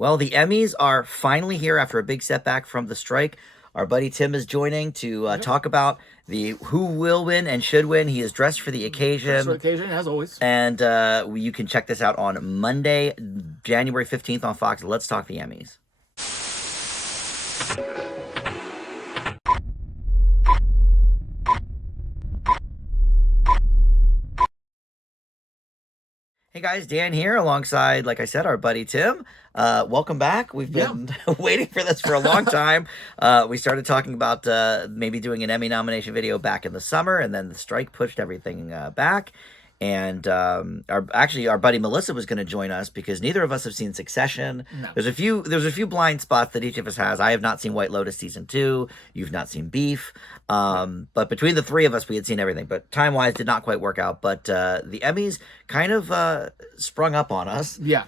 Well, the Emmys are finally here after a big setback from the strike. Our buddy Tim is joining to Yep. talk about the who will win and should win. He is dressed for the Dress for occasion, occasion, as always. and you can check this out on Monday, January 15th on Fox. Let's talk the Emmys. Hey guys, Dan here alongside, like I said, our buddy Tim. Welcome back. We've been waiting for this for a long time. We started talking about maybe doing an Emmy nomination video back in the summer, and then the strike pushed everything back. And our buddy Melissa was going to join us because neither of us have seen Succession. No. There's a few blind spots that each of us has. I have not seen White Lotus season 2. You've not seen Beef. But between the three of us, we had seen everything. But time-wise, did not quite work out. But the Emmys kind of sprung up on us. Yeah.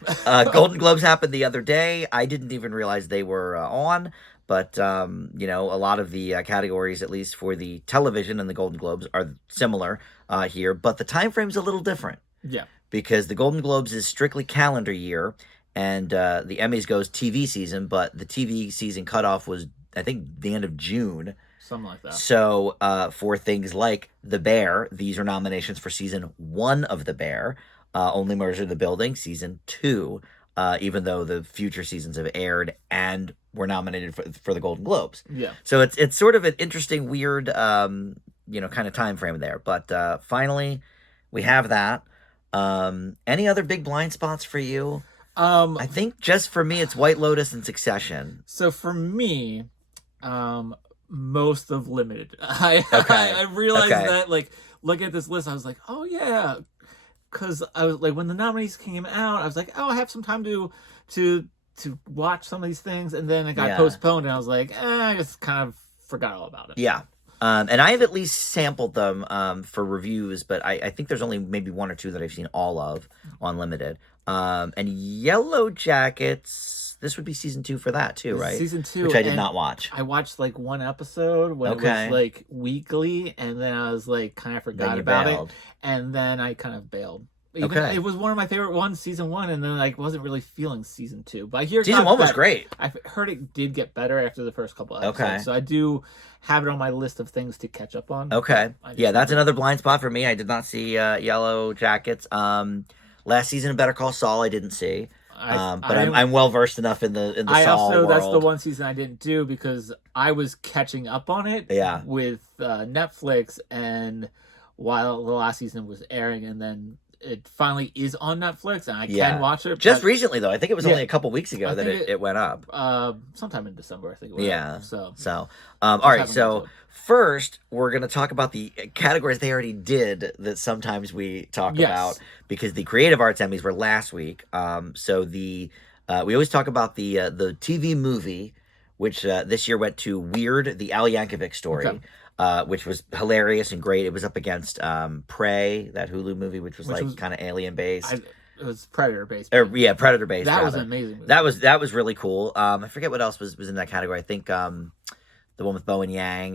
Golden Globes happened the other day. I didn't even realize they were on. But, a lot of the categories, at least for the television and the Golden Globes, are similar here. But the time frame's a little different. Yeah. Because the Golden Globes is strictly calendar year, and the Emmys goes TV season, but the TV season cutoff was, I think, the end of June. Something like that. So for things like The Bear, these are nominations for season 1 of The Bear. Only Murders in the Building, season 2. Even though the future seasons have aired and were nominated for the Golden Globes. Yeah. So it's sort of an interesting, weird, kind of time frame there. But finally, we have that. Any other big blind spots for you? I think just for me, it's White Lotus and Succession. So for me, most of Limited. I realized that, like, looking at this list, I was like, oh yeah. Because I was like, when the nominees came out, I was like, oh, I have some time to watch some of these things, and then it got postponed, and I was like, I just kind of forgot all about it. Yeah. And I have at least sampled them for reviews, but I think there's only maybe one or two that I've seen all of on Limited. And Yellow Jackets, this would be season 2 for that too, right? Season 2, which I did not watch. I watched like one episode when it was like weekly, and then I was like kind of forgot about it, and then I kind of bailed. It was one of my favorite ones, season 1, and then I wasn't really feeling season 2. But I hear season 1 was great. I heard it did get better after the first couple episodes. So I do have it on my list of things to catch up on. Okay. Yeah, that's another blind spot for me. I did not see Yellow Jackets. Last season of Better Call Saul, I didn't see. But I'm well versed enough in the Saul world. That's the one season I didn't do because I was catching up on it with Netflix, and while the last season was airing, and then it finally is on Netflix, and I can watch it. Just recently, though. I think it was only a couple weeks ago that it went up. Sometime in December, I think it went up. So all right. So first, we're going to talk about the categories they already did that sometimes we talk about, because the Creative Arts Emmys were last week. So we always talk about the TV movie, which this year went to Weird, the Al Yankovic story. Which was hilarious and great. It was up against Prey, that Hulu movie, which was kind of alien based. It was Predator based. Predator based. That was an amazing movie. That was really cool. I forget what else was in that category. I think the one with Bo and Yang,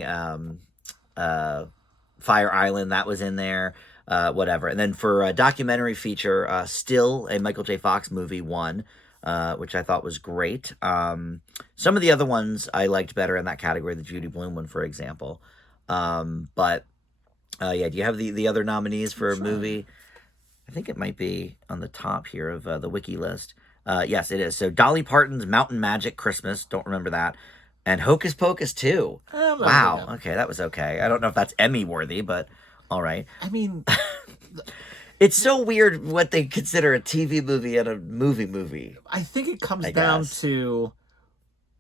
Fire Island, that was in there. Whatever. And then for a documentary feature, Still, a Michael J. Fox movie, won. Which I thought was great. Some of the other ones I liked better in that category, the Judy Blume one, for example. Do you have the other nominees for a movie? I think it might be on the top here of the wiki list. Yes, it is. So Dolly Parton's Mountain Magic Christmas, don't remember that. And Hocus Pocus 2. Wow, okay, that was okay. I don't know if that's Emmy worthy, but all right. I mean... It's so weird what they consider a TV movie and a movie. I think it comes down to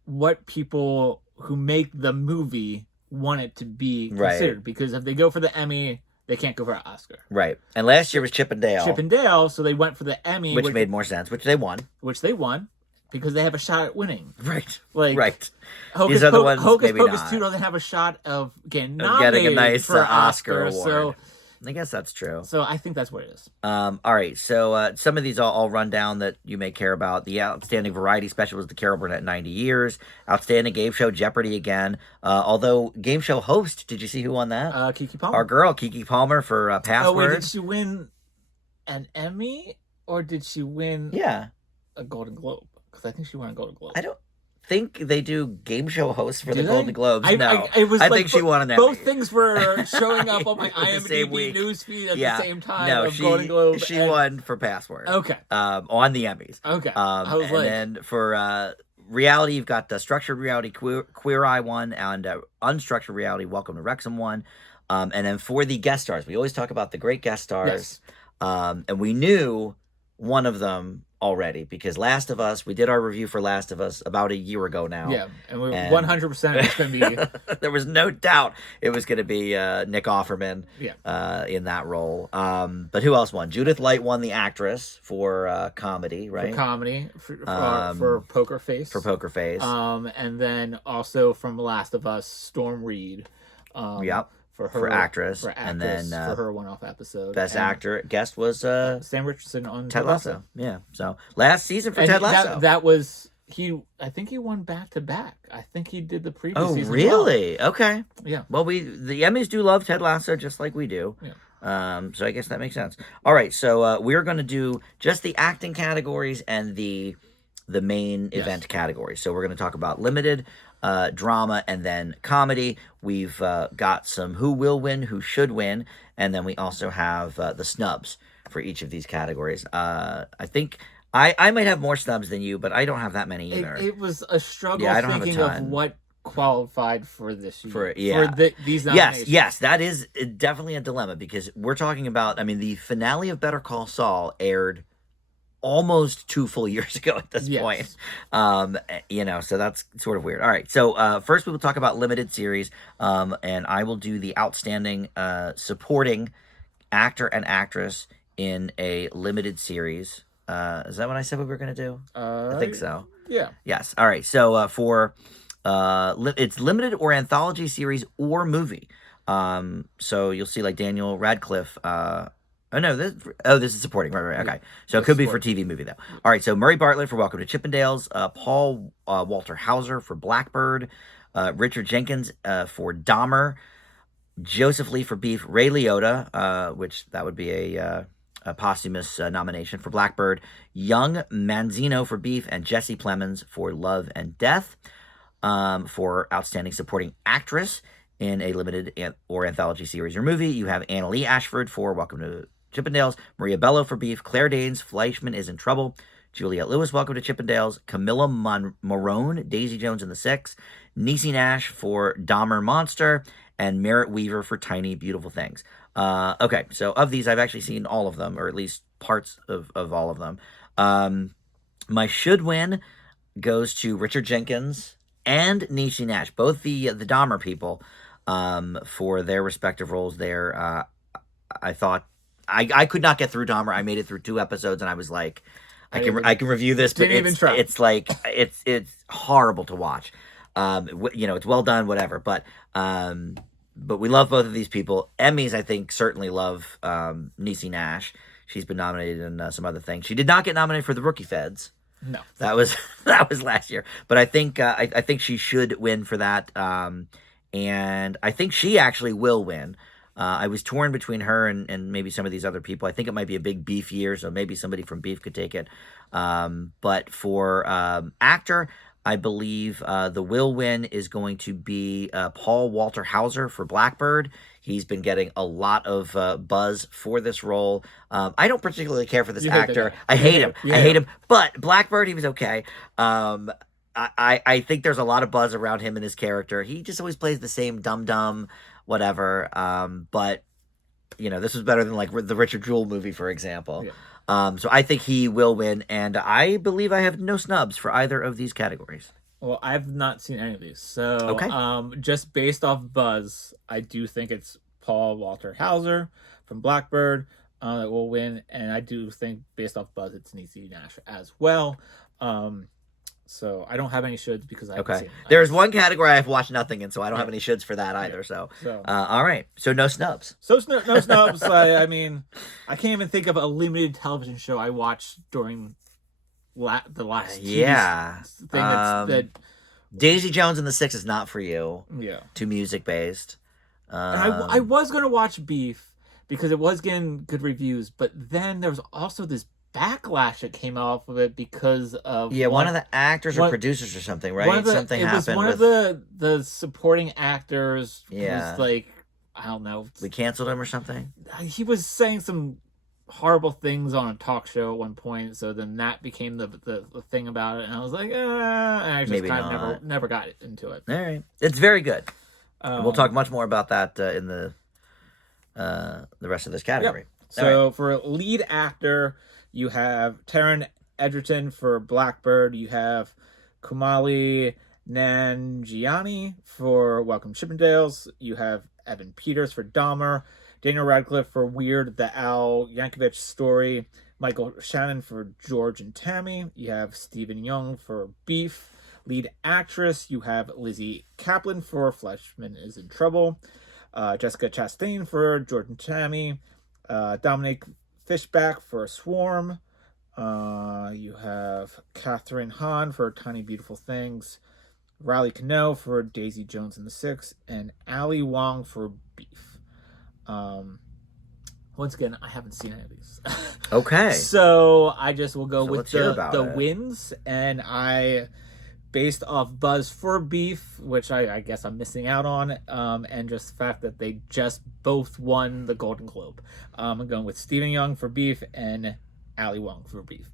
what people who make the movie want it to be considered. Because if they go for the Emmy, they can't go for an Oscar. Right. And last year was Chip and Dale. So they went for the Emmy. Which made more sense, which they won. Because they have a shot at winning. Right. Hocus These are the ones Hocus maybe Pocus not. 2 doesn't have a shot of getting a nice for Oscar award. So I guess that's true. So I think that's what it is. All right. So some of these I'll run down that you may care about. The Outstanding Variety Special was the Carol Burnett 90 Years. Outstanding Game Show, Jeopardy again. Although Game Show host, did you see who won that? Keke Palmer. Our girl, Keke Palmer, for Password. Oh, wait, did she win an Emmy? Or did she win a Golden Globe? Because I think she won a Golden Globe. I don't think they do game show hosts for the they? Golden Globes. No, it was I like think she won an Emmy. both things were showing up on my The same IMDb week. newsfeed at Yeah. the same time. No, of Golden Globe. she won for Password. Okay. On the Emmys. Okay. I was and like, then for reality, you've got the structured reality Queer Eye one, and unstructured reality Welcome to Wrexham one. And then for the guest stars, we always talk about the great guest stars. yes. And we knew one of them already because Last of Us, we did our review for Last of Us about a year ago now. Yeah, and we 100% it's going to be. There was no doubt it was going to be Nick Offerman. Yeah. In that role. But who else won? Judith Light won the actress for comedy, right? For comedy, for Poker Face. For Poker Face. And then also from Last of Us, Storm Reed. Yep. For actress, and then for her one-off episode. Best actor guest was Sam Richardson on Ted Lasso. Yeah, so last season for Ted Lasso. That was he. I think he won back-to-back. I think he did the previous season. Oh, really? Well. Okay. Yeah. Well, the Emmys do love Ted Lasso just like we do. Yeah. So I guess that makes sense. All right, so we're going to do just the acting categories and the main event categories. So we're going to talk about limited, drama, and then comedy. We've got some who will win, who should win, and then we also have the snubs for each of these categories. I think I might have more snubs than you, but I don't have that many either. It was a struggle thinking of what qualified for this year. These nominations. Yes, that is definitely a dilemma because we're talking about, I mean, the finale of Better Call Saul aired almost 2 full years ago at this point. So that's sort of weird. All right, so first we will talk about limited series, and I will do the outstanding supporting actor and actress in a limited series. Is that what I said we were going to do? I think so. Yeah. Yes. All right, so for it's limited or anthology series or movie. So you'll see like Daniel Radcliffe, this is supporting. Right. Okay. So it could be for TV movie, though. All right. So Murray Bartlett for Welcome to Chippendales. Paul Walter Hauser for Blackbird. Richard Jenkins for Dahmer. Joseph Lee for Beef. Ray Liotta, which that would be a posthumous nomination for Blackbird. Young Manzino for Beef. And Jesse Plemons for Love and Death. For Outstanding Supporting Actress in a limited or anthology series or movie, you have Annalee Ashford for Welcome to Chippendales, Maria Bello for Beef, Claire Danes, Fleischman is in Trouble, Juliette Lewis, Welcome to Chippendales, Camilla Morone, Daisy Jones and the Six, Niecy Nash for Dahmer Monster, and Merritt Weaver for Tiny Beautiful Things. Okay, so of these, I've actually seen all of them, or at least parts of all of them. My should win goes to Richard Jenkins and Niecy Nash, both the Dahmer people, for their respective roles there. I thought I could not get through Dahmer. I made it through 2 episodes, and I was like, I can review this, but it's like it's horrible to watch. It's well done, whatever. But we love both of these people. Emmys, I think, certainly love Niecy Nash. She's been nominated in some other things. She did not get nominated for the Rookie Feds. No, that was last year. But I think I think she should win for that, and I think she actually will win. I was torn between her and maybe some of these other people. I think it might be a big Beef year, so maybe somebody from Beef could take it. But for actor, I believe the will win is going to be Paul Walter Hauser for Blackbird. He's been getting a lot of buzz for this role. I don't particularly care for this actor. I hate him. I hate him. But Blackbird, he was okay. I think there's a lot of buzz around him and his character. He just always plays the same dumb, whatever. But this was better than like the Richard Jewell movie, for example. Yeah. So I think he will win, and I believe I have no snubs for either of these categories. Well, I've not seen any of these, so okay. Just based off buzz, I do think it's Paul Walter Hauser from Blackbird that will win, and I do think based off buzz, it's Niecy Nash as well. So I don't have any shoulds because I haven't seen it. There's one category I've watched nothing in, so I don't have any shoulds for that either. So all right. So no snubs. No snubs. I mean, I can't even think of a limited television show I watched during the last thing that Daisy Jones and the Six is not for you. Yeah. Too music based. I was gonna watch Beef because it was getting good reviews, but then there was also this backlash that came off of it because of one of the actors or producers or something, right? Something happened. It was one of the supporting actors. Was like, I don't know. We canceled him or something. He was saying some horrible things on a talk show at one point, so then that became the thing about it, and I was like, and I just kind of never got into it. All right, it's very good. We'll talk much more about that in the rest of this category. Yep. So for lead actor, you have Taron Egerton for Blackbird. You have Kumali Nanjiani for Welcome Chippendales. You have Evan Peters for Dahmer. Daniel Radcliffe for Weird, the Al Yankovic Story. Michael Shannon for George and Tammy. You have Stephen Young for Beef. Lead actress, you have Lizzie Kaplan for Fleischman is in Trouble. Jessica Chastain for George and Tammy. Dominic Fishback for Swarm. You have Catherine Hahn for Tiny Beautiful Things. Riley Cano for Daisy Jones and the Six. And Ali Wong for Beef. Once again, I haven't seen any of these. Okay. So I just will go with the wins. And based off buzz for Beef, which I guess I'm missing out on, and just the fact that they just both won the Golden Globe. I'm going with Stephen Young for Beef and Ali Wong for Beef.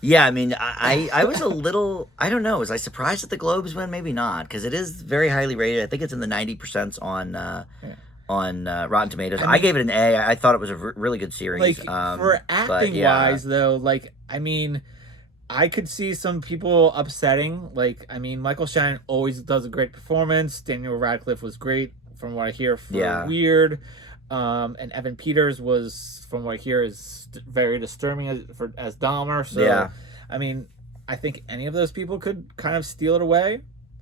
Yeah, I mean, I was a little, I don't know, was I surprised that the Globes win? Maybe not, because it is very highly rated. I think it's in the 90% on Rotten Tomatoes. I gave it an A. I thought it was a really good series. Like, for acting wise, though, like, I mean, I could see some people upsetting. Like, I mean, Michael Shannon always does a great performance. Daniel Radcliffe was great, from what I hear, for Weird. And Evan Peters was, from what I hear, is very disturbing as Dahmer. So, I mean, I think any of those people could kind of steal it away.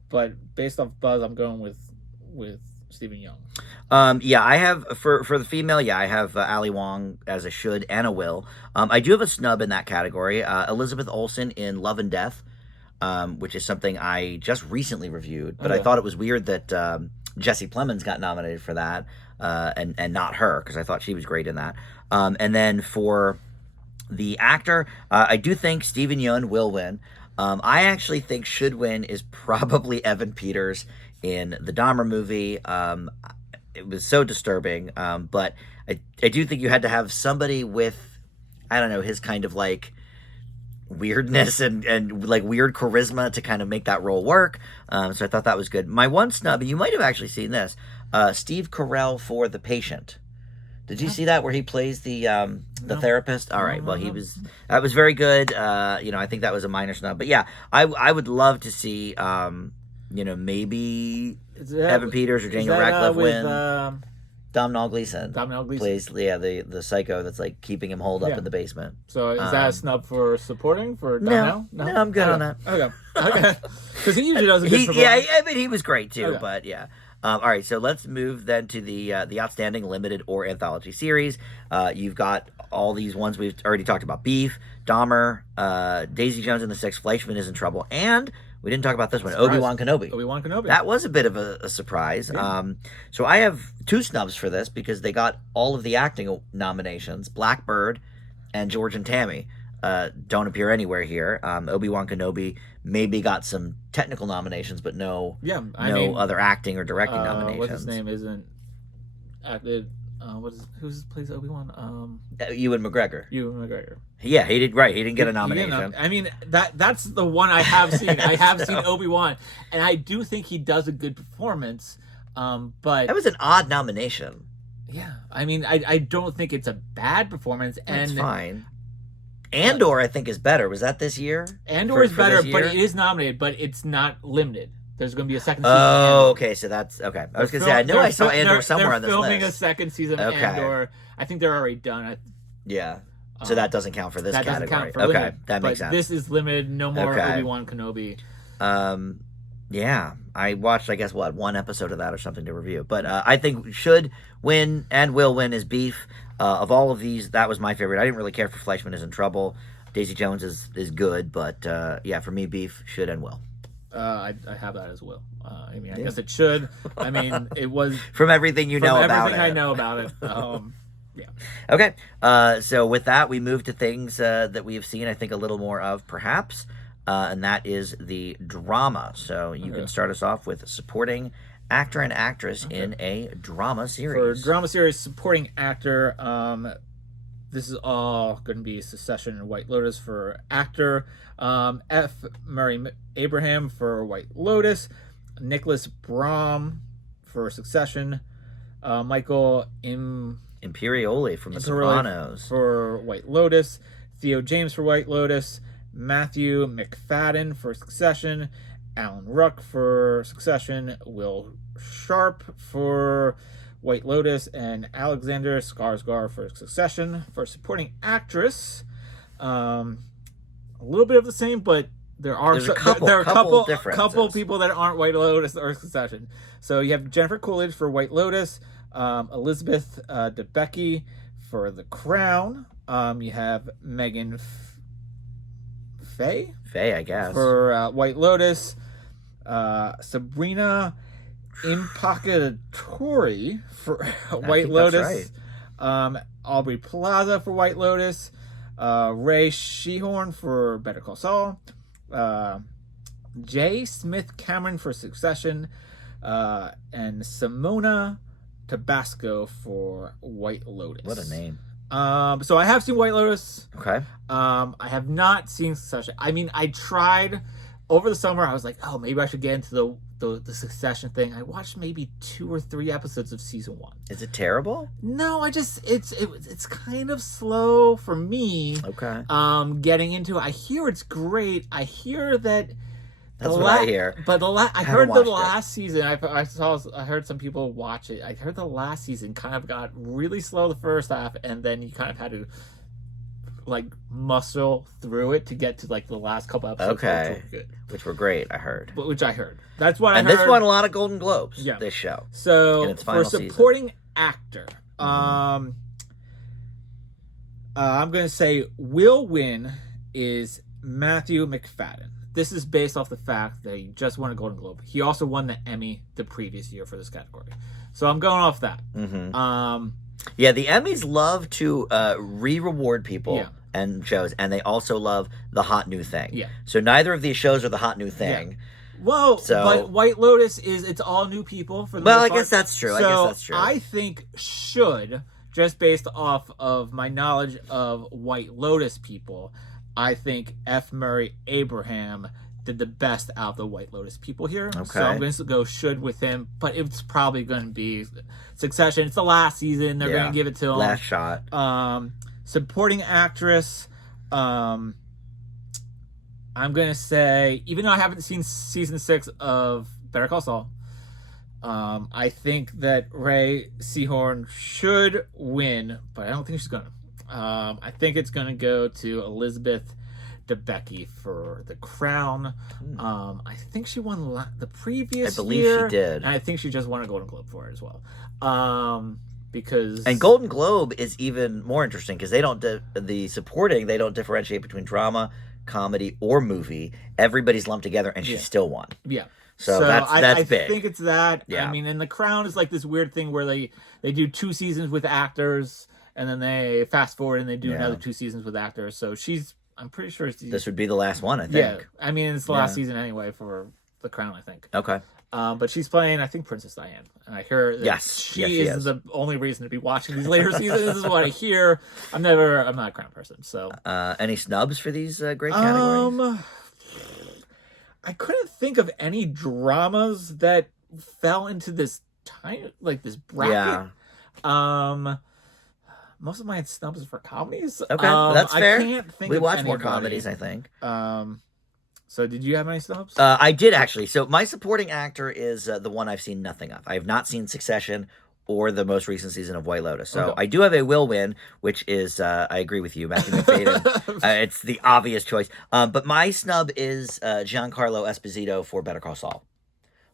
But based off buzz, I'm going with Stephen Young. I have for the female. I have Ali Wong as a should and a will. I do have a snub in that category. Elizabeth Olsen in Love and Death, which is something I just recently reviewed. But I thought it was weird that Jesse Plemons got nominated for that, and not her, because I thought she was great in that. And then for the actor, I do think Stephen Yeun will win. I actually think should win is probably Evan Peters in the Dahmer movie. It was so disturbing, but I do think you had to have somebody with, I don't know, his kind of like weirdness and like weird charisma to kind of make that role work. So I thought that was good. My one snub, and you might have actually seen this, Steve Carell for The Patient. Did you see that, where he plays the therapist? All right, well, that was very good. I think that was a minor snub, but yeah, I would love to see maybe Evan Peters or Daniel Radcliffe win. Domhnall Gleeson plays the psycho that's like keeping him holed up in the basement. So is that a snub for supporting for Domhnall? No, I'm good on that. Okay. Because he usually does a good performance. Yeah, I mean, he was great too, but yeah. All right, so let's move then to the outstanding limited or anthology series. You've got all these ones we've already talked about: Beef, Dahmer, Daisy Jones and the Six, Fleischman is in Trouble, and we didn't talk about this one, Obi-Wan Kenobi. That was a bit of a surprise. Yeah. So I have two snubs for this because they got all of the acting nominations. Blackbird and George and Tammy don't appear anywhere here. Obi-Wan Kenobi maybe got some technical nominations, but no other acting or directing nominations. What's his name isn't acted. Who's plays Obi-Wan? Ewan McGregor. Yeah, he did right. He didn't get a nomination. I mean, that's the one I have seen. I have seen Obi-Wan, and I do think he does a good performance. But that was an odd nomination. Yeah, I mean, I don't think it's a bad performance. That's fine. Andor, I think, is better. Was that this year? Andor is better, but it is nominated, but it's not limited. There's going to be a second season. Oh, okay. So that's okay. I was going to say, I know I saw Andor somewhere on this list. They're filming a second season of Andor. I think they're already done. Yeah. So that doesn't count for this category. Doesn't count for okay, limited, that makes sense. This is limited. No more Obi-Wan Kenobi. Yeah. I watched, I guess, one episode of that or something to review. But I think should win and will win is Beef. Of all of these, that was my favorite. I didn't really care for Fleischman is in Trouble. Daisy Jones is good, but for me, Beef should and will. I have that as well. I guess it should. I mean, it was from everything you know about it. Everything I know about it. Yeah. Okay. So with that, we move to things that we have seen, I think, a little more of, perhaps, and that is the drama. So you can start us off with supporting actor and actress in a drama series. For drama series, supporting actor, this is all going to be Succession and White Lotus for actor. F. Murray Abraham for White Lotus. Nicholas Brahm for Succession. Michael Imperioli from The Sopranos for White Lotus. Theo James for White Lotus. Matthew McFadden for Succession. Alan Ruck for Succession. Will Sharp for White Lotus, and Alexander Skarsgård for Succession. For supporting actress, a little bit of the same, but there are a couple people that aren't White Lotus or Succession. So you have Jennifer Coolidge for White Lotus, Elizabeth Debicki for The Crown. You have Megan Faye, I guess, for White Lotus. Sabrina Impaccatori for White Lotus. Right. Aubrey Plaza for White Lotus. Ray Shehorn for Better Call Saul. J. Smith Cameron for Succession. And Simona Tabasco for White Lotus. What a name. So I have seen White Lotus. Okay. I have not seen Succession. I mean, I tried over the summer. I was like, oh, maybe I should get into the Succession thing. I watched maybe 2 or 3 episodes of season 1. Is it terrible? No, it's kind of slow for me. Okay. Getting into it. I hear it's great. I hear that. That's what I hear. But I heard the last season. I heard some people watch it. I heard the last season kind of got really slow the first half, and then you kind of had to like muscle through it to get to like the last couple episodes. Okay. Which were great, I heard. Which I heard. That's what I heard. And this won a lot of Golden Globes. Yeah. This show. So in its final for supporting actor, Mm-hmm. I'm going to say will win is Matthew McFadden. This is based off the fact that he just won a Golden Globe. He also won the Emmy the previous year for this category. So I'm going off that. Mm-hmm. Yeah, the Emmys love to re-reward people and shows, and they also love the hot new thing. Yeah. So neither of these shows are the hot new thing. Yeah. Well, but White Lotus it's all new people for the most part. I guess that's true. So I think should, just based off of my knowledge of White Lotus people, I think F. Murray Abraham did the best out of the White Lotus people here. Okay. So I'm going to go should with him, but it's probably going to be Succession. It's the last season. They're going to give it to him. Last shot. Supporting actress, I'm going to say, even though I haven't seen season 6 of Better Call Saul, I think that Ray Seahorn should win, but I don't think she's going to. I think it's going to go to Elizabeth Debicki for The Crown. I think she won the previous year. I believe she did. And I think she just won a Golden Globe for it as well. Because... And Golden Globe is even more interesting because they don't the supporting, they don't differentiate between drama, comedy, or movie. Everybody's lumped together, and she still won. Yeah. So that's big. I think it's that. Yeah. I mean, and The Crown is like this weird thing where they do 2 seasons with actors, and then they fast forward and they do another 2 seasons with actors. So I'm pretty sure this would be the last one, I think. Yeah. I mean, it's the last season anyway for The Crown, I think. Okay. But she's playing, I think, Princess Diane. And I hear that she is the only reason to be watching these later seasons. This is what I hear. I'm not a Crown person, so. Any snubs for these great categories? I couldn't think of any dramas that fell into this this bracket. Yeah. Most of my snubs are for comedies. Okay, that's fair. I can't think we of watch anybody. more comedies, I think. So did you have any snubs? I did, actually. So my supporting actor is the one I've seen nothing of. I have not seen Succession or the most recent season of White Lotus. So I do have a will win, which is, I agree with you, Matthew McFadden. It's the obvious choice. But my snub is Giancarlo Esposito for Better Call Saul.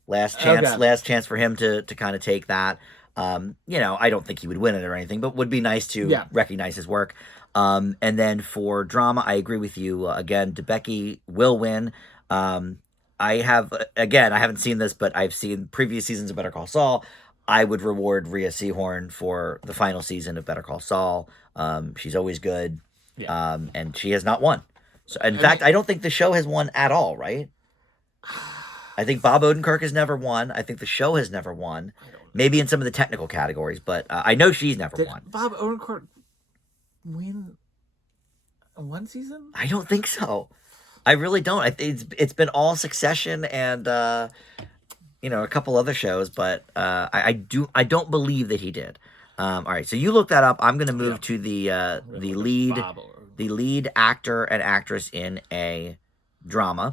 Last chance for him to kind of take that. I don't think he would win it or anything, but would be nice to recognize his work. And then for drama, I agree with you. Again, Debicki will win. I haven't seen this, but I've seen previous seasons of Better Call Saul. I would reward Rhea Seehorn for the final season of Better Call Saul. She's always good, and she has not won. So, in fact, I don't think the show has won at all, right? I think Bob Odenkirk has never won. I think the show has never won. Maybe in some of the technical categories, but I know she's never won. Bob Odenkirk win one season? I don't think so. I really don't. I think it's been all Succession and a couple other shows, but I don't believe that he did. All right, so you look that up. I'm going to move to the lead actor and actress in a drama.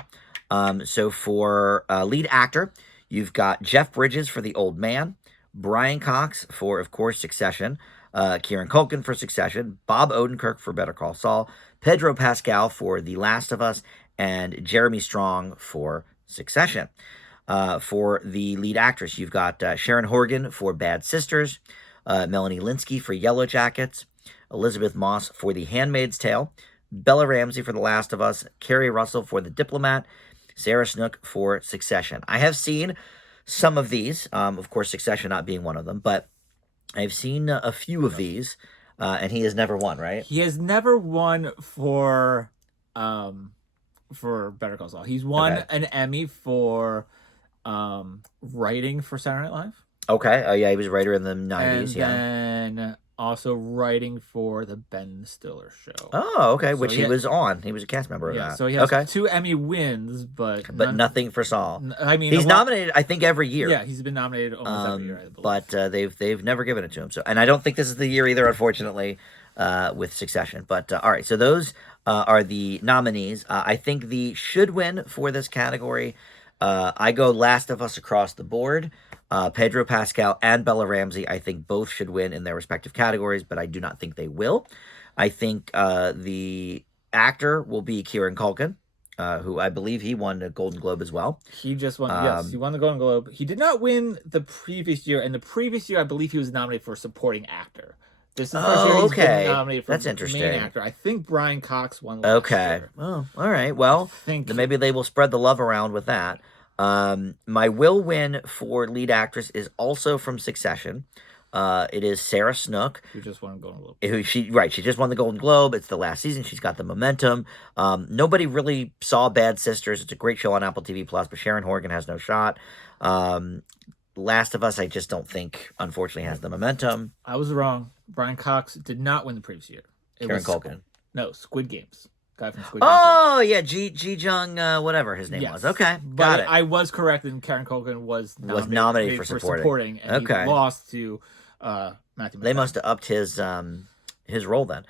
So for lead actor, you've got Jeff Bridges for The Old Man, Brian Cox for, of course, Succession, Kieran Culkin for Succession, Bob Odenkirk for Better Call Saul, Pedro Pascal for The Last of Us, and Jeremy Strong for Succession. For the lead actress, you've got Sharon Horgan for Bad Sisters, Melanie Linsky for Yellow Jackets, Elizabeth Moss for The Handmaid's Tale, Bella Ramsey for The Last of Us, Kerry Russell for The Diplomat, Sarah Snook for Succession. I have seen some of these, of course, Succession not being one of them, but I've seen a few of these, and he has never won, right? He has never won for Better Call Saul. He's won an Emmy for writing for Saturday Night Live. Okay. Oh, yeah, he was a writer in the 90s, and then also writing for the Ben Stiller show. Oh, okay, which he was on. He was a cast member of that. So he has 2 Emmy wins, but nothing for Saul. I mean, he's nominated, I think, every year. Yeah, he's been nominated almost every year, I believe. But they've never given it to him. So, and I don't think this is the year either, unfortunately, with Succession. But all right, so those are the nominees. I think the should win for this category. I go Last of Us across the board. Pedro Pascal and Bella Ramsey, I think both should win in their respective categories, but I do not think they will. I think the actor will be Kieran Culkin, who I believe he won a Golden Globe as well. He just won, yes, he won the Golden Globe. He did not win the previous year, and the previous year I believe he was nominated for supporting actor. This is the first year he's been nominated for main actor. I think Brian Cox won last year. Oh, all right. Well, maybe they will spread the love around with that. My will win for lead actress is also from Succession. It is Sarah Snook, who just won a Golden Globe. She just won the Golden Globe. It's the last season. She's got the momentum. Nobody really saw Bad Sisters. It's a great show on Apple TV Plus, but Sharon Horgan has no shot. Last of Us, I just don't think, unfortunately, has the momentum. I was wrong. Brian Cox did not win the previous year. Kieran Culkin. No, Squid Games. Guy from Squid Games. Oh, yeah, Ji Jung, whatever his name was. Okay, got it. I was correct, and Karen Culkin was nominated for supporting. And he lost to Matthew McConaughey. They must have upped his role then.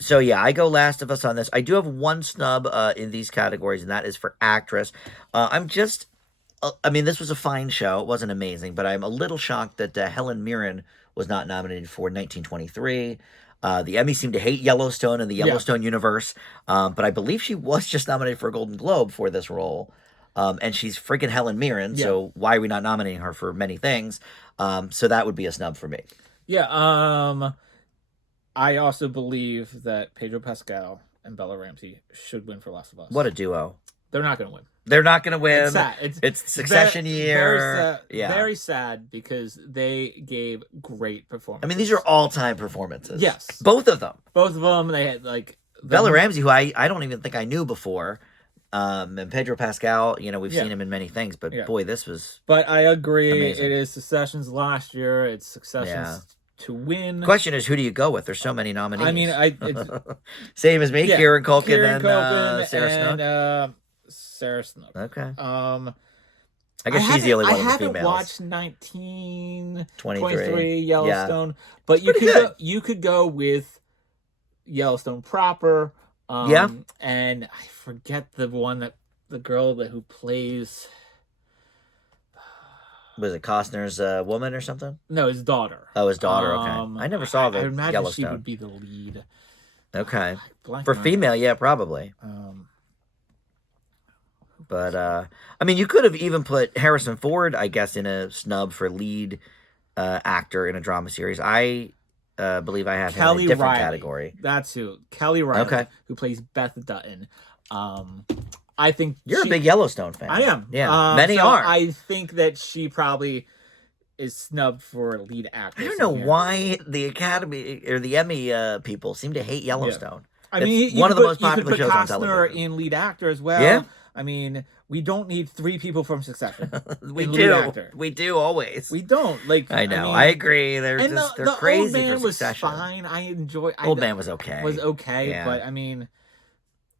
So yeah, I go Last of Us on this. I do have one snub in these categories, and that is for actress. This was a fine show. It wasn't amazing, but I'm a little shocked that Helen Mirren was not nominated for 1923. The Emmys seem to hate Yellowstone and the Yellowstone universe, but I believe she was just nominated for a Golden Globe for this role. And she's freaking Helen Mirren, so why are we not nominating her for many things? So that would be a snub for me. Yeah, I also believe that Pedro Pascal and Bella Ramsey should win for Last of Us. What a duo. They're not going to win. They're not going to win. It's sad. It's Succession year. Very sad because they gave great performances. I mean, these are all-time performances. Yes. Both of them. They had, Bella Ramsey, who I don't even think I knew before. And Pedro Pascal, we've seen him in many things, but boy, this was But I agree. amazing. It is Succession's last year. It's Succession's to win. The question is, who do you go with? There's so many nominees. I mean, it's same as me, Kieran Culkin and Sarah Snook. Sarah Snook. Okay. I guess she's the only one of the females. I haven't watched 1923 Yellowstone, but you could go with Yellowstone proper. And I forget the girl who plays. Was it Costner's woman or something? No, his daughter. Oh, his daughter. Okay, I never saw the Yellowstone. I imagine she would be the lead. Okay, for female, yeah, probably. But you could have even put Harrison Ford, I guess, in a snub for lead actor in a drama series. I believe I have him in a different category. That's who. Kelly Riley, who plays Beth Dutton. I think you're a big Yellowstone fan. I am. Yeah, many are. I think that she probably is snubbed for lead actor. I don't know why the Academy or the Emmy people seem to hate Yellowstone. I mean, one of the most popular shows on television. In lead actor as well. Yeah. I mean, we don't need 3 people from Succession. We do. We do always. We don't. Like, I know. I agree. They're crazy Old Man for Succession. Was fine. I enjoy. Old Man was okay. Yeah. But I mean,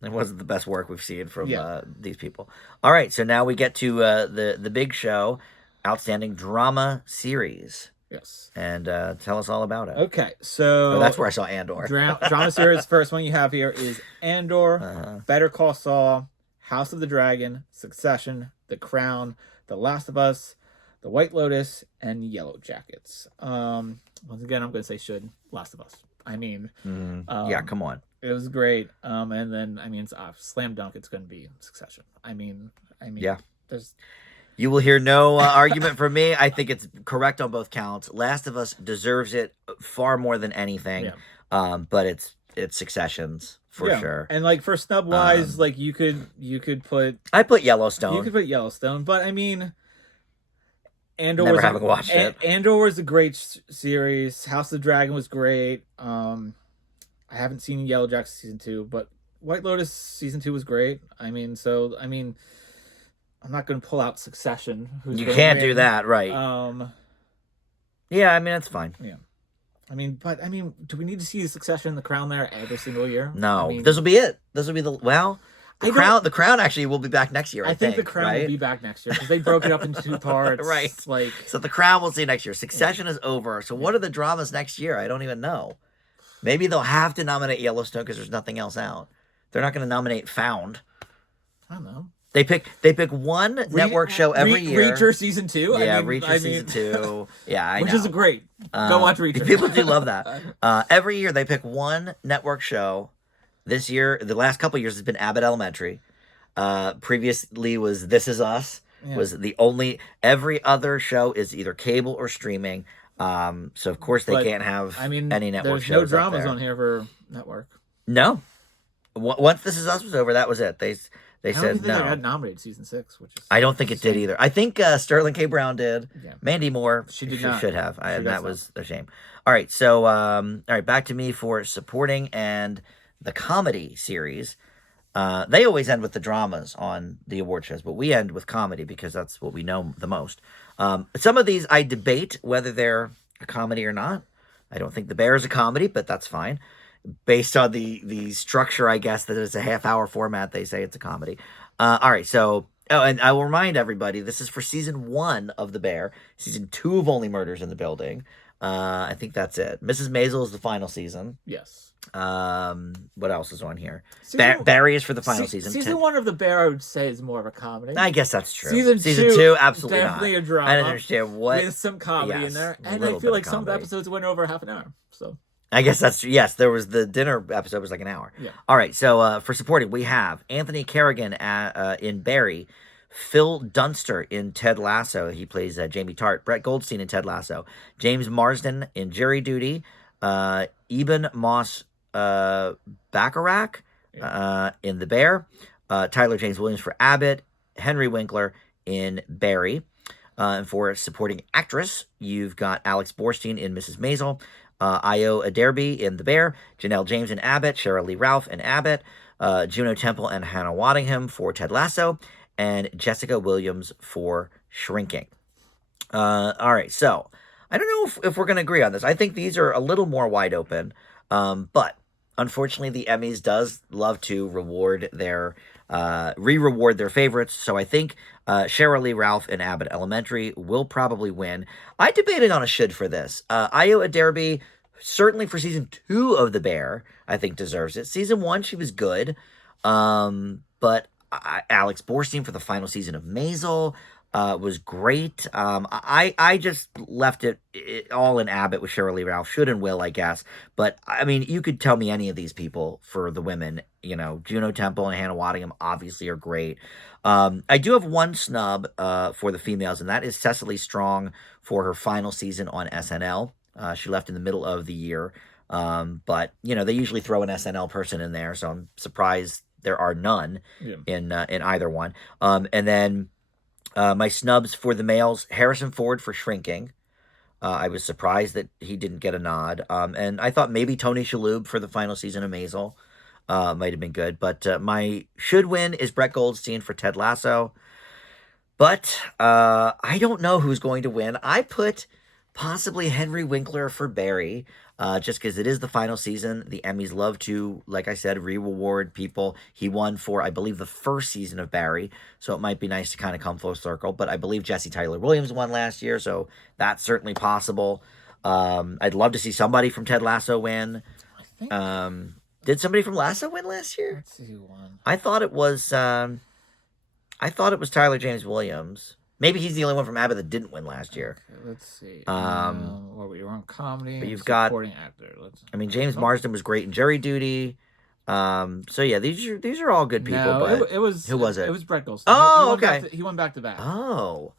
it wasn't the best work we've seen from these people. All right, so now we get to the big show, Outstanding Drama Series. Yes. And tell us all about it. Okay, so that's where I saw Andor. Drama series. First one you have here is Andor, Better Call Saul, House of the Dragon, Succession, The Crown, The Last of Us, The White Lotus, and Yellow Jackets. Once again, I'm going to say Last of Us. I mean, yeah, come on. It was great. And then, I mean, it's slam dunk. It's going to be Succession. I mean, yeah. There's. You will hear no argument from me. I think it's correct on both counts. Last of Us deserves it far more than anything. Yeah. But it's Succession's for sure. And like for snub wise, like you could put. I put Yellowstone. You could put Yellowstone, but I mean, Andor never having watched it. Andor was a great series. House of the Dragon was great. I haven't seen Yellow Jackets season 2, but White Lotus season 2 was great. I mean, I'm not going to pull out Succession. You can't do that, right? Yeah, I mean that's fine. Yeah, I mean, do we need to see Succession and The Crown there every single year? No, I mean, this will be it. This will be the Crown. The Crown actually will be back next year. I think The Crown will be back next year because they broke it up into 2 parts. Right. Like, so The Crown we'll see next year. Succession is over. So what are the dramas next year? I don't even know. Maybe they'll have to nominate Yellowstone because there's nothing else out. They're not going to nominate Found. I don't know. They pick one network show every year. Reacher season 2. Yeah, Reacher season 2. Yeah, I know. Which is great. Go watch Reacher. People do love that. Every year they pick one network show. This year, the last couple of years has been Abbott Elementary. Previously was This Is Us. Yeah. Was the only. Every other show is either cable or streaming. So of course they can't have any network shows. There's no dramas on here for network. No. Once This Is Us was over, that was it. They said no. I don't think I got nominated season 6, which is. I don't think it did either. I think Sterling K. Brown did. Yeah. Mandy Moore. She did not. Should have. That was a shame. All right, so back to me for supporting and the comedy series. They always end with the dramas on the award shows, but we end with comedy because that's what we know the most. Some of these I debate whether they're a comedy or not. I don't think The Bear is a comedy, but that's fine. Based on the structure, I guess, that it's a half-hour format, they say it's a comedy. All right, so... Oh, and I will remind everybody, this is for season 1 of The Bear. Season 2 of Only Murders in the Building. I think that's it. Mrs. Maisel is the final season. Yes. What else is on here? Barry is for the final season. Season 1 of The Bear, I would say, is more of a comedy. I guess that's true. Season 2, absolutely definitely not. a drama. I don't understand what... With some comedy in there. And I feel like some of the episodes went over half an hour, so... I guess that's true. Yes, there was the dinner episode was like an hour. Yeah. All right, so for supporting, we have Anthony Carrigan in Barry, Phil Dunster in Ted Lasso. He plays Jamie Tart. Brett Goldstein in Ted Lasso. James Marsden in Jury Duty. Eben Moss Bacharach in The Bear. Tyler James Williams for Abbott. Henry Winkler in Barry. And for supporting actress, you've got Alex Borstein in Mrs. Maisel. Io Aderby in The Bear, Janelle James in Abbott, Sheryl Lee Ralph in Abbott, Juno Temple and Hannah Waddingham for Ted Lasso, and Jessica Williams for Shrinking. All right, so I don't know if we're going to agree on this. I think these are a little more wide open, but unfortunately the Emmys does love to reward their re-reward their favorites. So I think Sheryl Lee Ralph in Abbott Elementary will probably win. I debated on a should for this. Io Aderby, certainly for season 2 of The Bear, I think deserves it. Season 1, she was good. But Alex Borstein for the final season of Maisel was great. I just left it all in Abbott with Sheryl Lee Ralph. Should and will, I guess. But, I mean, you could tell me any of these people for the women. You know, Juno Temple and Hannah Waddingham obviously are great. I do have one snub for the females, and that is Cecily Strong for her final season on SNL. She left in the middle of the year. But, you know, they usually throw an SNL person in there, so I'm surprised there are none in either one. And then my snubs for the males, Harrison Ford for Shrinking. I was surprised that he didn't get a nod. And I thought maybe Tony Shalhoub for the final season of Maisel might have been good. But my should win is Brett Goldstein for Ted Lasso. But I don't know who's going to win. I put possibly Henry Winkler for Barry, just because it is the final season. The Emmys love to, like I said, re-reward people. He won for, I believe, the first season of Barry, so it might be nice to kind of come full circle. But I believe Jesse Tyler Williams won last year, so that's certainly possible. I'd love to see somebody from Ted Lasso win. I think. Did somebody from Lasso win last year? Let's see who won. I thought it was Tyler James Williams. Maybe he's the only one from Abbott that didn't win last year. Okay, let's see. What we were on comedy. But you've supporting actor. James Marsden was great in Jury Duty. So yeah, these are all good people. No, but it was who was it? It was Brett Goldstein. Oh, okay. He went back to back. Oh.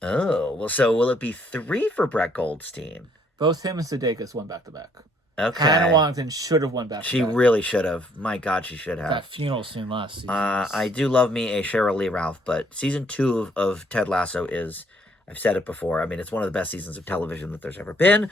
Well, so will it be 3 for Brett Goldstein? Both him and Sudeikis went back to back. Okay. Hannah Waddington should have went back. She really should have. My God, she should have. That funeral scene last season. I do love me a Cheryl Lee Ralph, but season 2 of Ted Lasso is, I've said it before, I mean, it's one of the best seasons of television that there's ever been.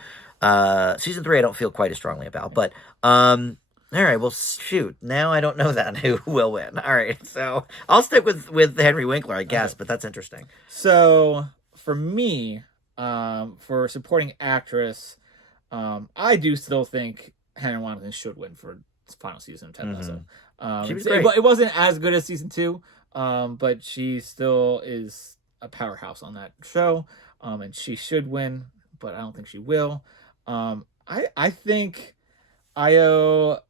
Season 3 I don't feel quite as strongly about, but all right, well, shoot. Now I don't know that who will win. All right, so I'll stick with Henry Winkler, I guess, but that's interesting. So for me, for supporting actress, I do still think Hannah Waddington should win for final season of Ted Lasso. She was great. It wasn't as good as season 2, but she still is a powerhouse on that show, and she should win, but I don't think she will. I think Ayo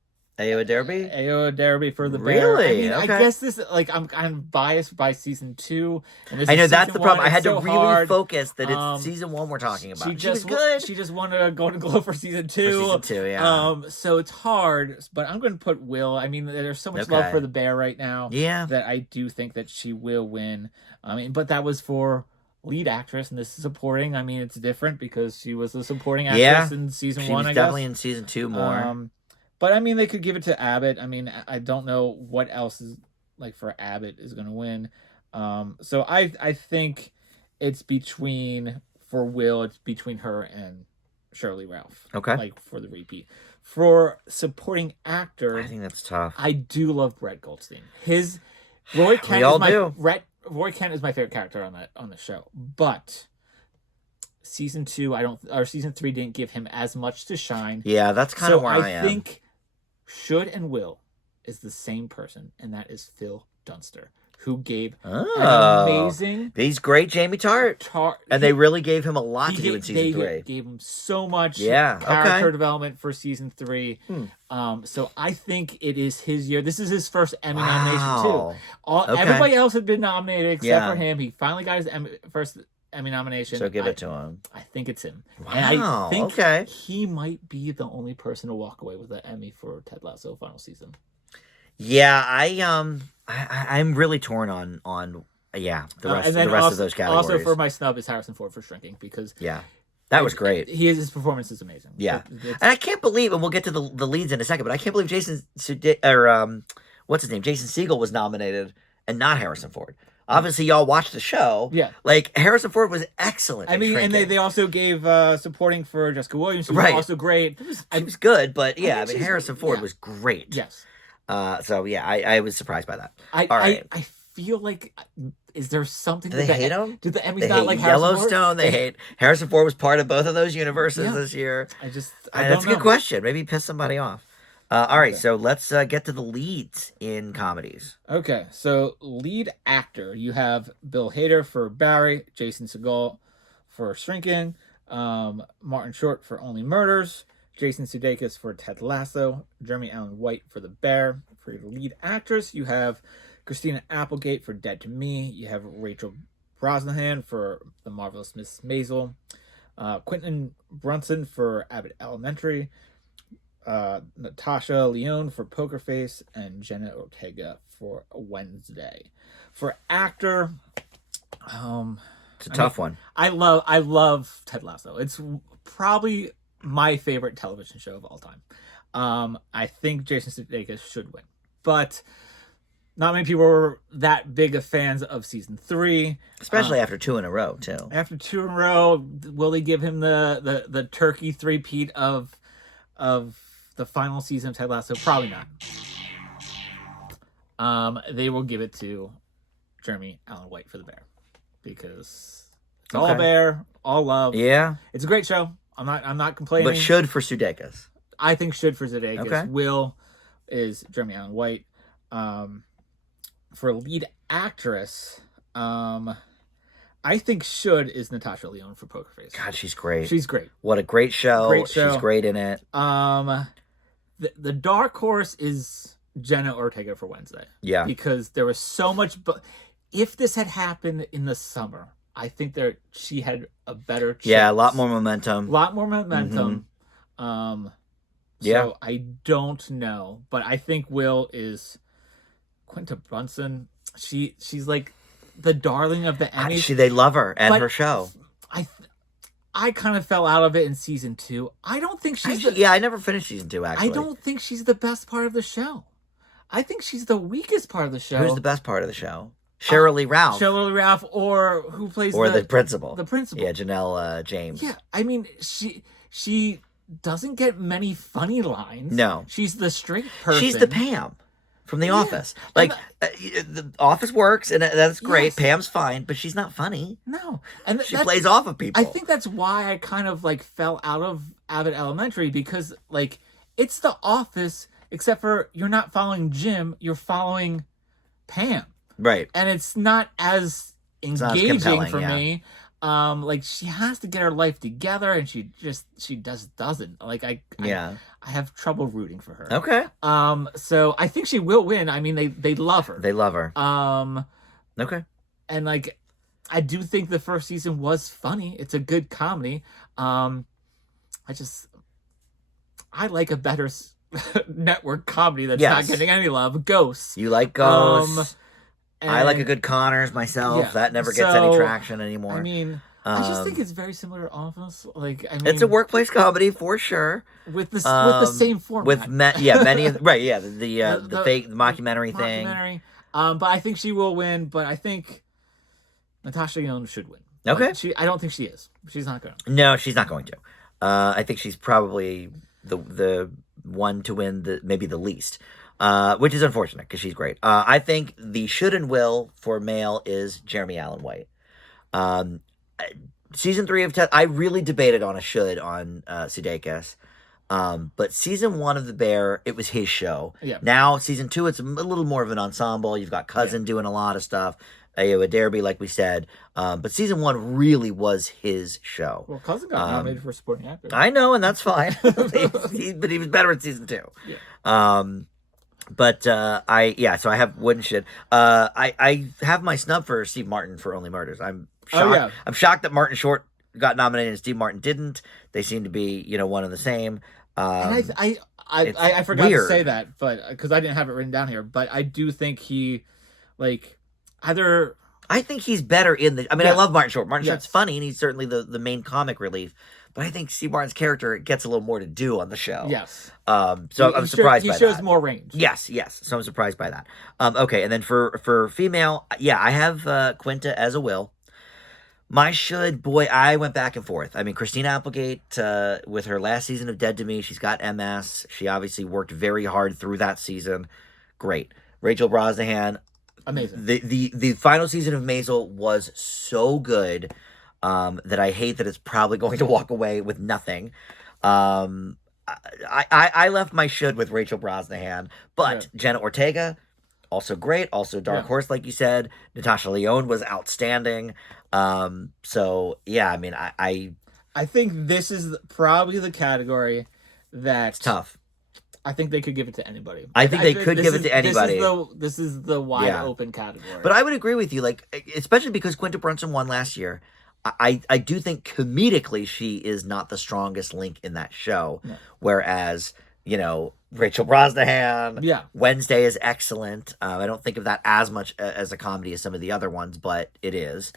Derby for the Bear. Really? I mean, okay. I guess this, like, I'm biased by season 2. And I know that's the problem. I had to so really hard. focus that it's season 1 we're talking about. She was good. She just won a Golden Globe for season 2. For season 2, yeah. So it's hard, but I'm going to put Will. I mean, there's so much love for the Bear right now. Yeah. That I do think that she will win. I mean, but that was for lead actress, and this is supporting. I mean, it's different because she was the supporting actress in season 1. She was definitely in season 2 more. But I mean, they could give it to Abbott. I mean, I don't know what else is like for Abbott is going to win. So I think it's for Will, it's between her and Shirley Ralph. Okay. Like for the repeat. For supporting actor, I think that's tough. I do love Brett Goldstein. Roy Kent is my favorite character on the show, but season 3 didn't give him as much to shine. Yeah, that's kind of where I am. I think should and will is the same person, and that is Phil Dunster, who gave an amazing. He's great, Jamie Tart. And they really gave him a lot to do in season 3. They gave him so much character development for season 3. So I think it is his year. This is his first Emmy nomination too. Everybody else had been nominated except for him. He finally got his first Emmy nomination. So give it to him. I think it's him. Wow. And I think he might be the only person to walk away with an Emmy for Ted Lasso final season. Yeah, I'm really torn on the rest of those categories. Also for my snub is Harrison Ford for Shrinking, because that was great. His performance is amazing. Yeah, and I can't believe, and we'll get to the leads in a second, but I can't believe Jason Segel was nominated and not Harrison Ford. Obviously, y'all watched the show. Yeah. Like, Harrison Ford was excellent. I mean, and they also gave supporting for Jessica Williams, who was also great. She was good, but Harrison Ford was great. Yes. So, I was surprised by that. I feel like, is there something... Do they hate him? Did the Emmys they not hate like Harrison Yellowstone? Ford? They hate... Harrison Ford was part of both of those universes this year. That's a good question. Maybe piss somebody off. All right, so let's get to the leads in comedies. Okay, so lead actor, you have Bill Hader for Barry, Jason Segel for Shrinking, Martin Short for Only Murders, Jason Sudeikis for Ted Lasso, Jeremy Allen White for The Bear. For your lead actress, you have Christina Applegate for Dead to Me, you have Rachel Brosnahan for The Marvelous Miss Maisel, Quentin Brunson for Abbott Elementary, Natasha Lyonne for Poker Face, and Jenna Ortega for Wednesday. For actor, it's a tough one. I love Ted Lasso. It's probably my favorite television show of all time. I think Jason Sudeikis should win, but not many people were that big of fans of season 3, especially after 2 in a row too. After 2 in a row, will they give him the turkey three-peat of the final season of Ted Lasso? Probably not. They will give it to Jeremy Allen White for The Bear, because it's all Bear, all love. Yeah, it's a great show. I'm not complaining. But should for Sudeikis. I think should for Sudeikis. Okay. Will is Jeremy Allen White. For lead actress, I think should is Natasha Lyonne for Poker Face. God, she's great. She's great. What a great show. Great show. She's great in it. The dark horse is Jenna Ortega for Wednesday. Yeah. Because there was so much. But if this had happened in the summer, I think she had a better chance. Yeah, a lot more momentum. Mm-hmm. So I don't know, but I think Will is Quinta Brunson. She's like the darling of the Emmys. They love her and her show. I kind of fell out of it in season 2. I don't think she's I never finished season 2 actually. I don't think she's the best part of the show. I think she's the weakest part of the show. Who's the best part of the show? Sheryl Lee Ralph. Sheryl Lee Ralph, or who plays the principal. The principal. Yeah, Janelle James. Yeah, I mean she doesn't get many funny lines. No. She's the straight person. She's the Pam from The Office. Like, The Office works, and that's great. Yes. Pam's fine, but she's not funny. No. And she plays off of people. I think that's why I kind of, like, fell out of Abbott Elementary, because, like, it's The Office, except for you're not following Jim, you're following Pam. Right. And it's not as engaging for me. Like, she has to get her life together, and she doesn't. Like, I have trouble rooting for her. Okay. So I think she will win. I mean, they love her. They love her. Okay. And, like, I do think the first season was funny. It's a good comedy. I like a better network comedy that's not getting any love. Ghosts. You like Ghosts. I like a good Connors myself. Yeah. That never gets any traction anymore. I mean, I just think it's very similar to Office. Like, I mean, it's a workplace comedy for sure, with the same format. With many of the fake mockumentary thing. But I think she will win. But I think Natasha Lyonne should win. Okay. I don't think she is. She's not going to. No, she's not going to. I think she's probably the one to win maybe the least. Which is unfortunate because she's great. I think the should and will for male is Jeremy Allen White. Season 3 of Ted, I really debated on a should on Sudeikis. But season 1 of The Bear, it was his show. Yeah. Now, season 2, it's a little more of an ensemble. You've got Cousin doing a lot of stuff. Ayo Derby, like we said. But season 1 really was his show. Well, Cousin got nominated for supporting actor. I know, and that's fine. But he was better in season 2. Yeah. But so I have wooden shit. I have my snub for Steve Martin for Only Murders. I'm shocked. Oh, yeah. I'm shocked that Martin Short got nominated and Steve Martin didn't. They seem to be, one and the same. And I forgot to say that, but because I didn't have it written down here. But I do think he, like, either. I think he's better in the. I mean, I love Martin Short. Martin Short's funny, and he's certainly the main comic relief. But I think Steve Martin's character gets a little more to do on the show. Yes. So I'm surprised by that. He shows more range. Yes. So I'm surprised by that. Okay, and then for female, I have Quinta as a will. My should, boy, I went back and forth. I mean, Christina Applegate, with her last season of Dead to Me, she's got MS. She obviously worked very hard through that season. Great. Rachel Brosnahan. Amazing. The final season of Maisel was so good. That I hate that it's probably going to walk away with nothing. I left my should with Rachel Brosnahan, but Jenna Ortega, also great, also dark horse, like you said. Natasha Lyonne was outstanding. So yeah, I mean, I think this is probably the category that's tough. I think they could give it to anybody. I think they could give it to anybody. This is the wide open category. But I would agree with you, like, especially because Quinta Brunson won last year. I do think comedically she is not the strongest link in that show. No. Whereas, Rachel Brosnahan, Wednesday is excellent. I don't think of that as much as a comedy as some of the other ones, but it is.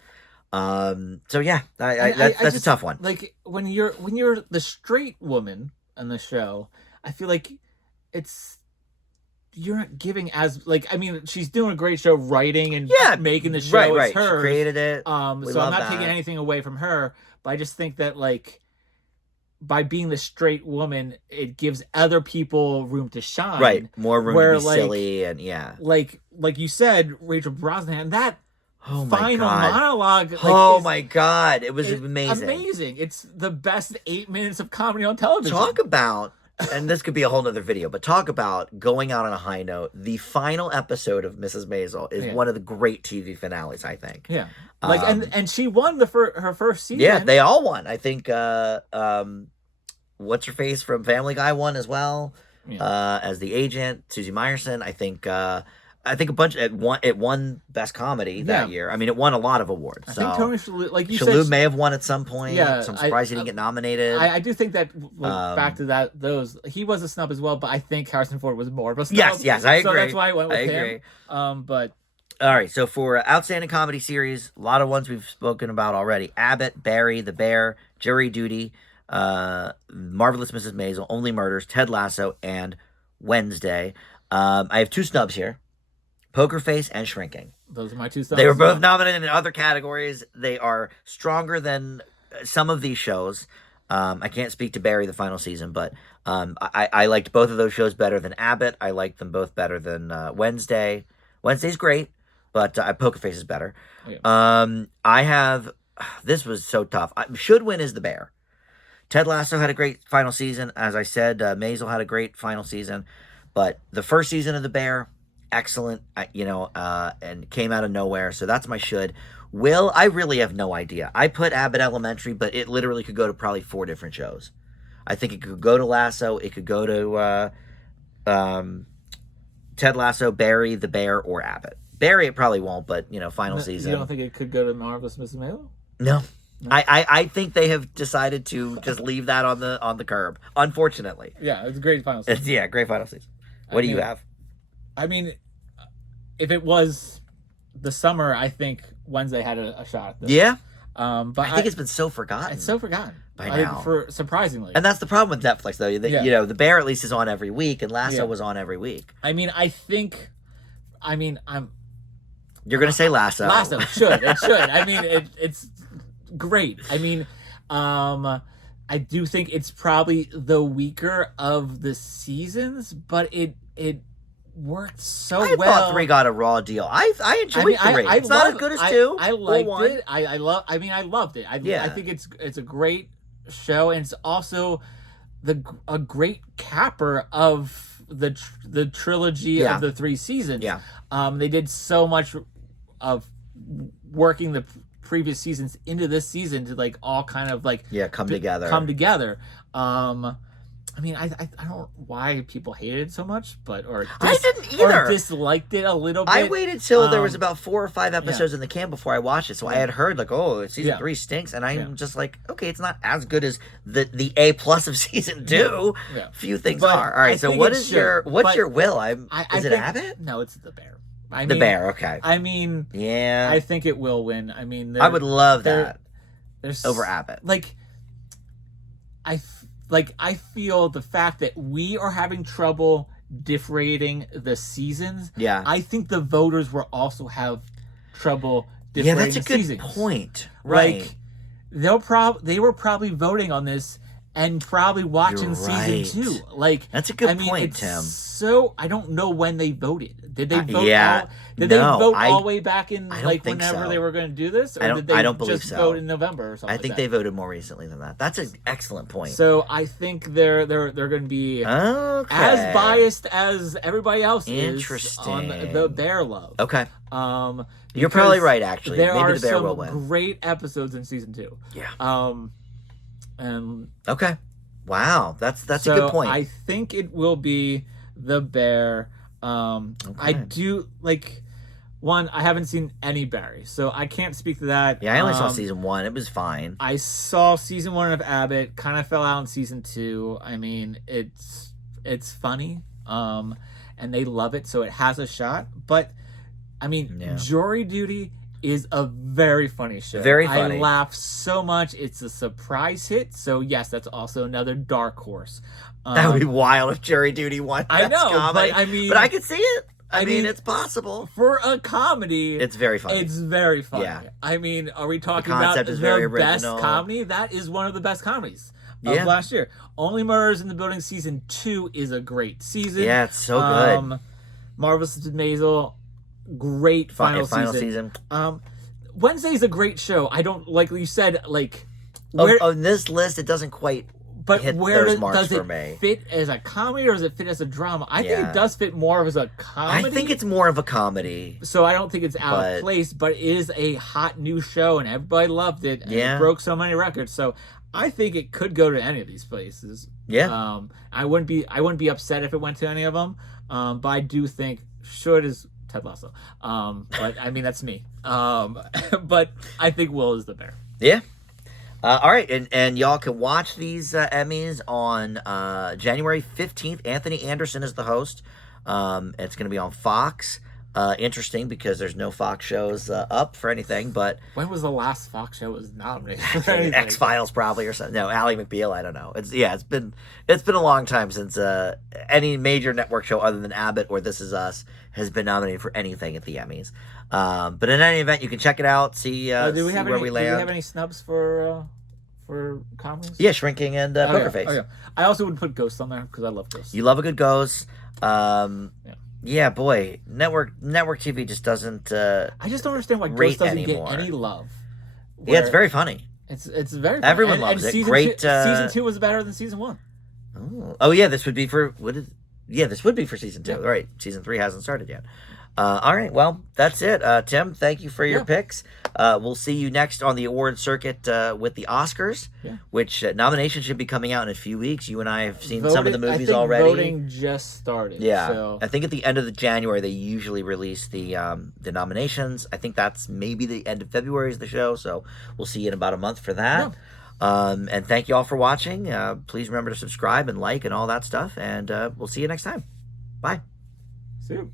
So yeah, that's a tough one. Like when you're the straight woman on the show, I feel like it's you're not giving as like I mean she's doing a great show writing and making the show. Right. It's hers. She created it. So I'm not taking anything away from her, but I just think that like by being the straight woman, it gives other people room to shine. Right. More room to be silly and like you said, Rachel Brosnahan, that final monologue. Like, oh my God. It was amazing. Amazing. It's the best 8 minutes of comedy on television. Talk about, and this could be a whole nother video, but talk about going out on a high note. The final episode of Mrs. Maisel is one of the great TV finales, I think. Yeah. Like, and she won her first season. Yeah, they all won. I think, what's her face from Family Guy won as well, as the agent, Susie Meyerson. I think a bunch. It won Best Comedy that year. I mean, it won a lot of awards. I think Tony Shalhoub, like you Shalhoub said, may have won at some point. Yeah, so I'm surprised he didn't get nominated. I do think that back to those he was a snub as well, but I think Harrison Ford was more of a snub. Yes, I agree. So that's why I went with him. But all right, so for Outstanding Comedy Series, a lot of ones we've spoken about already: Abbott, Barry, The Bear, Jury Duty, Marvelous Mrs. Maisel, Only Murders, Ted Lasso, and Wednesday. I have 2 snubs here. Poker Face and Shrinking. Those are my 2 snubs. They were both nominated in other categories. They are stronger than some of these shows. I can't speak to Barry the final season, but I liked both of those shows better than Abbott. I liked them both better than Wednesday. Wednesday's great, but Poker Face is better. This was so tough. Should win is The Bear. Ted Lasso had a great final season. As I said, Maisel had a great final season. But the first season of The Bear, excellent, and came out of nowhere. So that's my should. Will, I really have no idea. I put Abbott Elementary, but it literally could go to probably 4 different shows. I think it could go to Lasso. It could go to Ted Lasso, Barry, The Bear, or Abbott. Barry, it probably won't, but, final season. You don't think it could go to Marvelous Mrs. Maisel? No. I think they have decided to just leave that on the curb, unfortunately. Yeah, it's a great final season. Great final season. What do you have? I mean, if it was the summer, I think Wednesday had a shot at this. Yeah. But I think it's been so forgotten. It's so forgotten by now. Surprisingly. And that's the problem with Netflix, though. The Bear at least is on every week, and Lasso was on every week. I mean, You're going to say Lasso. Lasso, it should. I mean, it's great. I mean, I do think it's probably the weaker of the seasons, but it worked so well. I thought 3 got a raw deal. I enjoyed 3. It's not as good as 2. I liked it. I loved it. I think it's a great show, and it's also a great capper of the trilogy of the 3 seasons. Yeah. They did so much of working the previous seasons into this season to like all kind of like come together. I mean, I don't know why people hated it so much, I didn't either. Or disliked it a little bit. I waited till there was about 4 or 5 episodes in the can before I watched it, so I had heard like, season 3 stinks, and I'm just like, okay, it's not as good as the A+ of season 2. Yeah. Few things are. All right, so what's your will? Is it Abbott? No, it's The Bear. The Bear, okay. I mean, I think it will win. I mean, I would love that over Abbott. I feel the fact that we are having trouble differentiating the seasons. Yeah, I think the voters will also have trouble differentiating the seasons. That's a good point. Right. They were probably voting on this and probably watching season 2. That's a good point, Tim. So I don't know when they voted. Did they vote? They vote all the way back in whenever they were going to do this, or did they just vote in November or something? I think they voted more recently than that. That's an excellent point. So I think they're going to be as biased as everybody else is on the Bear love. Okay. You're probably right. Actually, maybe the Bear will win. There are some great episodes in season 2. Yeah. And okay. Wow, that's a good point. I think it will be The Bear. I do one. I haven't seen any Barry, so I can't speak to that. Yeah, I only saw season 1. It was fine. I saw season 1 of Abbott. Kind of fell out in season 2. I mean, it's funny, and they love it, so it has a shot. But I mean, Jury Duty is a very funny show. Very funny. I laugh so much. It's a surprise hit. So yes, that's also another dark horse. That would be wild if Jury Duty won. I Best know, comedy. but I mean, but I could see it. I mean, it's possible for a comedy. It's very funny. It's very funny. Yeah. I mean, are we talking the about concept is very the original. best comedy? That is one of the best comedies of last year. Only Murders in the Building season 2 is a great season. Yeah, it's so good. Marvelous Mrs. Maisel, great final season. Wednesday's a great show. I don't like you said like. On this list, it doesn't quite. But hit where those marks does for it me. fit as a comedy or does it fit as a drama? I think it does fit more as a comedy. I think it's more of a comedy. So I don't think it's out of place, but it is a hot new show and everybody loved it. And it broke so many records. So I think it could go to any of these places. Yeah. I wouldn't be upset if it went to any of them. But I do think should is Ted Lasso. But I mean that's me. But I think Will is the bear. Yeah. All right, and y'all can watch these Emmys on January 15th. Anthony Anderson is the host. It's going to be on Fox. Interesting because there's no Fox shows up for anything. But when was the last Fox show was nominated? X-Files probably or something. No, Ally McBeal. I don't know. It's been a long time since any major network show other than Abbott or This Is Us has been nominated for anything at the Emmys. But in any event, you can check it out. See where we land. Do we have any snubs for comedies? Yeah, Shrinking and Poker Face. Oh, yeah. I also would put Ghost on there because I love Ghost. You love a good Ghost. Yeah, boy, network TV just doesn't. I just don't understand why Ghost doesn't get any love. Yeah, it's very funny. It's very funny. Everyone loves it. Great. Season 2 was better than season 1. Oh yeah, this would be for this would be for season 2. Yeah. Right, season 3 hasn't started yet. All right, well, that's it. Tim, thank you for your picks. We'll see you next on the award circuit with the Oscars, which nominations should be coming out in a few weeks. You and I have seen some of the movies already. Voting just started. Yeah, so. I think at the end of January they usually release the nominations. I think that's maybe the end of February is the show, so we'll see you in about a month for that. Yeah. And thank you all for watching. Please remember to subscribe and like and all that stuff, and we'll see you next time. Bye. See you.